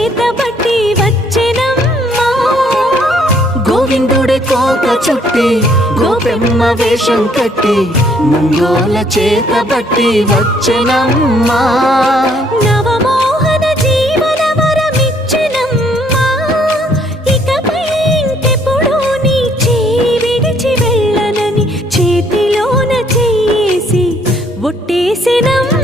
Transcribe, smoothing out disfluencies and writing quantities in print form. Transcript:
చేతబట్టి వచ్చెనమ్మా. గోవిందుడే కోక చుట్టి గోపెమ్మ వేషం కట్టి ముంగోల చేతబట్టి వచ్చెనమ్మా. నవమోహన జీవన వరమిచ్చెనమ్మా. ఇకపై ఇంకెప్పుడు నీ చేయి విడిచి వెళ్ళనని చేతిలోన చేయేసి ఒట్టేసెనమ్మా.